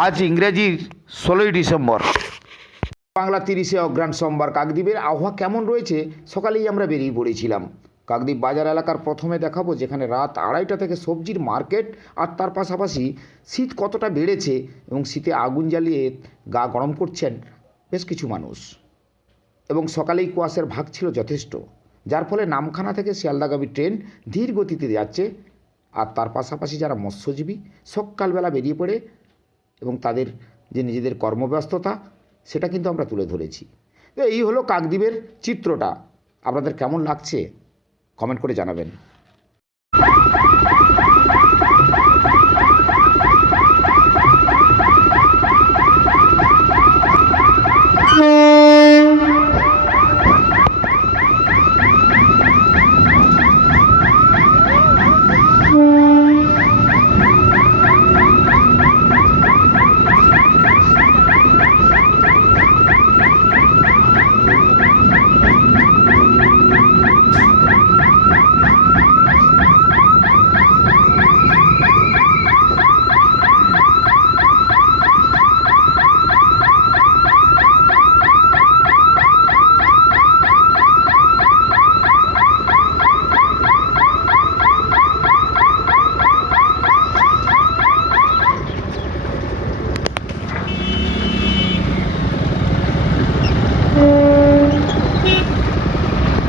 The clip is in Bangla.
আজ ইংরেজির ষোলোই ডিসেম্বর। বাংলা তিরিশে অগ্রাণ সোমবার কাকদ্বীপের আবহাওয়া কেমন রয়েছে সকালেই আমরা বেরিয়ে পড়েছিলাম। কাকদ্বীপ বাজার এলাকার প্রথমে দেখাবো যেখানে রাত আড়াইটা থেকে সবজির মার্কেট আর তার পাশাপাশি শীত কতটা বেড়েছে এবং শীতে আগুন জ্বালিয়ে গা গরম করছেন বেশ কিছু মানুষ। এবং সকালেই কুয়াশার ভাগ ছিল যথেষ্ট, যার ফলে নামখানা থেকে শিয়ালদাগামী ট্রেন ধীর গতিতে যাচ্ছে আর তার পাশাপাশি যারা মৎস্যজীবী সকালবেলা বেরিয়ে পড়ে এবং তাদের যে নিজেদের কর্মব্যস্ততা, সেটা কিন্তু আমরা তুলে ধরেছি। তো এই হলো কাকদ্বীপের চিত্রটা। আপনাদের কেমন লাগছে? কমেন্ট করে জানাবেন।